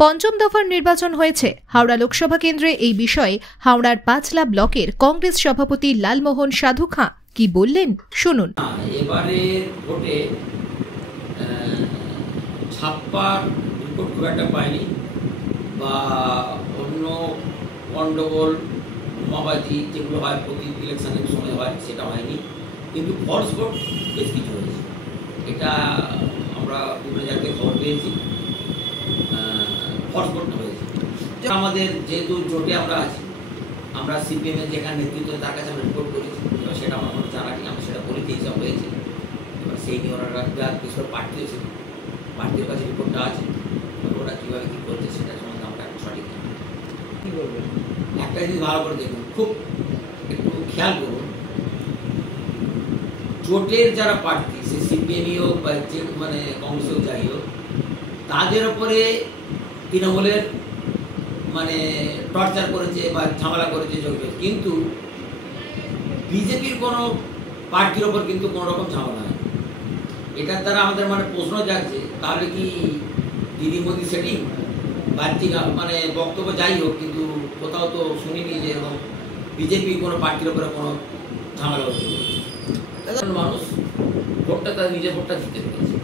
পঞ্চম দফার নির্বাচন হয়েছে। হাওড়া লোকসভা কেন্দ্রে এই বিষয়ে হাওড়ার পাঁচলা ব্লকের কংগ্রেস সভাপতি লালমোহন সাধু খাঁ কি বললেন শুনুন। এবারে ভোটে ছাপ্পার রিপোর্ট খুব একটা পায়নি বা অন্য গণ্ডগোল মাবাজি যেগুলো হয় প্রতি ইলেকশনের সময় হয় সেটা হয়নি, কিন্তু ফলস ভোট বেশ কিছু হয়েছে। এটা আমরা বিভিন্ন জায়গায় খবর পেয়েছি, ফলস ভোটটা হয়েছে। আমাদের যেহেতু জোটে আমরা আছি, আমরা সিপিএমের যেখানে নেতৃত্ব তার কাছে আমরা রিপোর্ট করেছি, এবার সেটা আমার কোনো জানা নেই, আমরা সেটা বলে দিয়েছি হয়েছে। এবার সেই নিয়ে ওরা কিছু প্রার্থী হয়েছিল, প্রার্থীর কাছে রিপোর্টটা আছে, ওরা কীভাবে কী করছে সেটা সম্বন্ধে আমরা সঠিক জানি। কী করবেন একটা জিনিস ভালো করে দেখুন, খুব একটু খেয়াল করুন, জোটের যারা প্রার্থী সে সিপিএমই হোক বা যে মানে কংগ্রেস হোক যাই হোক, তাদের ওপরে তৃণমূলের মানে টর্চার করেছে বা ঝামেলা করেছে যোগ্য, কিন্তু বিজেপির কোনো পার্টির ওপর কিন্তু কোনো রকম ঝামেলা হয়। এটার দ্বারা আমাদের মানে প্রশ্ন জাগছে, তাহলে কি দিদি মোদি সেটিং বাহ্যিক মানে বক্তব্য যাই হোক, কিন্তু কোথাও তো শুনিনি যে এরকম বিজেপির কোনো পার্টির ওপরে কোনো ঝামেলা হচ্ছে। মানুষ ভোটটা তার নিজের ভোটটা জিতে পেয়েছে।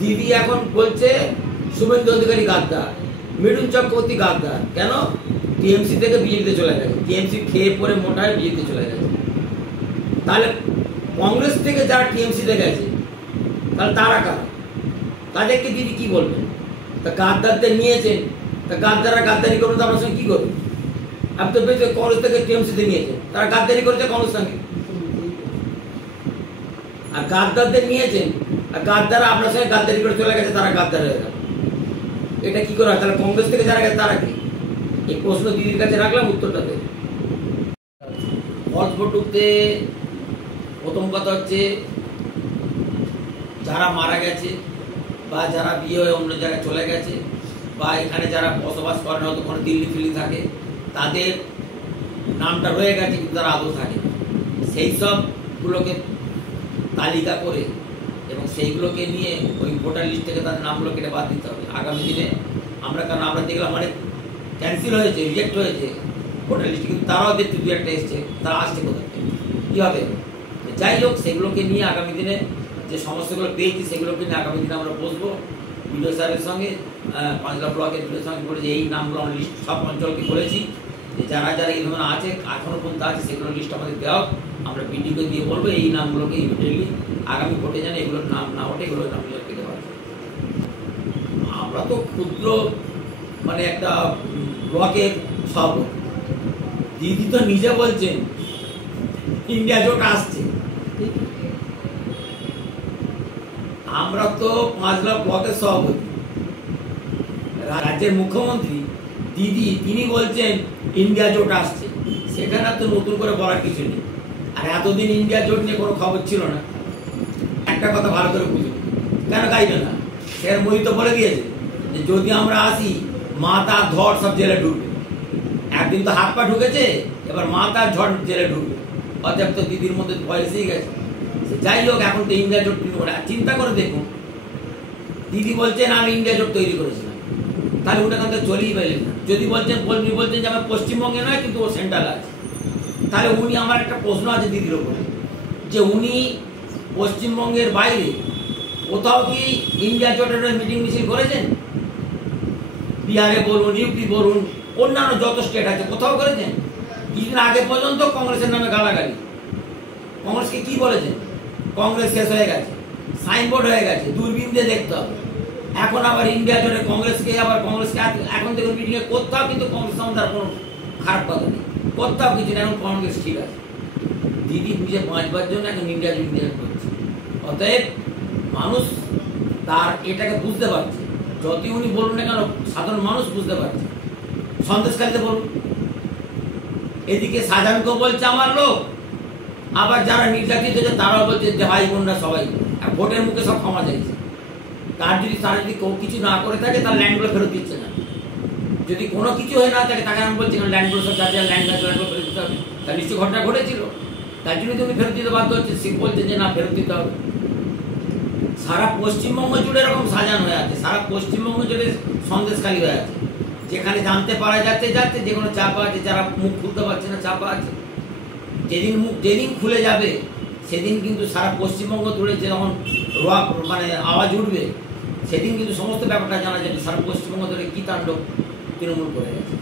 দিদি এখন বলছে শুভেন্দু অধিকারী গাদ্দার, মৃদুল চক্রবর্তী গাদ্দার। কেন? টিএমসি থেকে বিজেপিতে চলে গেছে, টিএমসি খেয়ে পরে মোটায় বিজেপিতে চলে গেছে। তাহলে কংগ্রেস থেকে যারা টিএমসিতে গেছে তাহলে তারা কারা? তাদেরকে দিদি কি বলবেন? তা গাদ্দারদের নিয়েছেন, তা গাদ্দাররা গাদ্দারি করুন, তো আপনার সঙ্গে কি করবেন? আপনি তো বেশ কংগ্রেস থেকে টিএমসিতে নিয়েছেন, তারা গাদ্দারি করেছে কংগ্রেস সঙ্গে। আর গাদ্দারদের নিয়েছেন, আর গাদ্দাররা আপনার সঙ্গে গাদ্দারি করে চলে গেছে, তারা গাদ্দার হয়ে গেল। এটা কি করে হয়? তাহলে কংগ্রেস থেকে যারা গেছে তারা কি? এই প্রশ্ন দিদির কাছে রাখলাম, উত্তরটা দেব। ফলস ভোট উঠতে প্রথম কথা হচ্ছে, যারা মারা গেছে বা যারা বিয়ে হয়ে অন্য জায়গায় চলে গেছে বা এখানে যারা বসবাস করেন, হয়তো কোনো দিল্লি ফিল্লি থাকে, তাদের নামটা রয়ে গেছে কিন্তু তারা আদৌ থাকে, সেই সবগুলোকে তালিকা করে এবং সেইগুলোকে নিয়ে ওই ভোটার লিস্ট থেকে তাদের নামগুলো কেটে বাদ দিতে হবে আগামী দিনে। আমরা কারণ আমরা দেখলাম অনেক ক্যান্সেল হয়েছে, রিজেক্ট হয়েছে ভোটার লিস্ট, কিন্তু তারাও দেখতে দু একটা এসছে, তারা আসছে কোথা থেকে, কী হবে? যাই হোক, সেগুলোকে নিয়ে আগামী দিনে যে সমস্যাগুলো পেয়েছি সেগুলোকে নিয়ে আগামী দিনে আমরা বসবো বিডিও স্যারের সঙ্গে, পাঁচলা ব্লকের বিডিও সঙ্গে করে যে এই নামগুলো আমরা লিস্ট সব অঞ্চলকে বলেছি যে যারা যারা এই ধরনের আছে এখনো পর্যন্ত আছে সেগুলো লিস্ট আমাদের দেওয়া, আমরা বিডিওকে দিয়ে বলবো এই নামগুলোকে ইমিডিয়েটলি আগামী ভোটে যেন এগুলোর নাম না ওঠে, এগুলোর নাম কেটে পারে। আমরা তো ক্ষুদ্র মানে একটা ব্লকের সব, দিদি তো নিজে বলছেন ইন্ডিয়া জোট আসছে। আমরা তো পাঁচলা ব্লকের সভাপতি, রাজ্যের মুখ্যমন্ত্রী দিদি তিনি বলছেন ইন্ডিয়া জোট আসছে, সেখানে তো নতুন করে বলার কিছু নেই। আর এতদিন ইন্ডিয়া জোট নিয়ে কোনো খবর ছিল না। একটা কথা ভালো করে বুঝুন, কেন গাইবে না? সেখানে মোদি তো বলে দিয়েছে যে যদি আমরা আসি মাথা ধর সব জেলে ঢুকবে। একদিন তো হাত পা ঢুকেছে, এবার মাথা ঝড় জেলে ঢুকবে। অতএব তো দিদির মধ্যে পয়সাই গেছে। যাই হোক, এখন তো ইন্ডিয়া জোট চিন্তা করে দেখুন, দিদি বলছেন আমি ইন্ডিয়া জোট তৈরি করেছিলাম, তাহলে উনি এখান থেকে চলেই পেলেন না। যদি বলছেন যে আমার পশ্চিমবঙ্গে নয় কিন্তু ও সেন্ট্রাল আছে, তাহলে উনি, আমার একটা প্রশ্ন আছে দিদির ওপরে, যে উনি পশ্চিমবঙ্গের বাইরে কোথাও কি ইন্ডিয়া জোটের মিটিং মিছিল করেছেন? বিহারে বলুন, ইউপি বলুন, অন্যান্য যত স্টেট আছে কোথাও করেছেন? কিছুদিন আগে পর্যন্ত কংগ্রেসের নামে গালাগালি। কংগ্রেসকে কি বলেছেন? কংগ্রেস শেষ হয়ে গেছে, সাইনবোর্ড হয়ে গেছে, দূরবীন দিয়ে দেখতে হবে। এখন আবার ইন্ডিয়া জোটে কংগ্রেসকে এখন থেকে মিটিংয়ে কোথাও কিন্তু কংগ্রেস সম্বন্ধে কোনো খারাপ কথা নেই, কোথাও কিছু নেই, এখন কংগ্রেস ঠিক আছে। দিদি বুঝে বাঁচবার জন্য এখন ইন্ডিয়া জোট করছে। অতএব মানুষ তার এটাকে বুঝতে পারছে, যদি উনি বলুন না কেন সাধারণ মানুষ বুঝতে পারছে। সন্দেশখালীতে বলুন, এদিকে শাহজাহানকেও বলছে আমার লোক, আবার যারা নির্যাতিত হয়েছে তারাও বলছে যে ভাই বোনরা সবাই ভোটের মুখে সব ক্ষমা চাইছে। তার যদি তারা যদি কিছু না করে থাকে তার ল্যান্ডগুলো ফেরত দিচ্ছে না। যদি কোনো কিছু হয়ে না থাকে তাকে আমি বলছি ল্যান্ডগুলো সব যার ল্যান্ডগুলো ফেরত দিতে হবে, তার নিশ্চয়ই ঘটনা ঘটেছিল, তার জন্য তুমি ফেরত দিতে বাধ্য হচ্ছে। সে বলছে যে না ফেরত দিতে হবে। সারা পশ্চিমবঙ্গ জুড়ে এরকম সাজানো হয়ে আছে, সারা পশ্চিমবঙ্গ জুড়ে সন্দেশখালী হয়ে আছে। যেখানে জানতে পারা যাচ্ছে যে কোনো চাপা আছে, যারা মুখ খুলতে পারছে না চাপা আছে। যেদিন খুলে যাবে সেদিন কিন্তু সারা পশ্চিমবঙ্গ জুড়ে যখন মানে আওয়াজ উঠবে, সেদিন কিন্তু সমস্ত ব্যাপারটা জানা যাবে সারা পশ্চিমবঙ্গ ধরে কী তাণ্ডব তৃণমূল করে গেছে।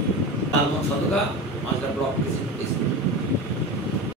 Lalmohan Sadhukha, Malda block president.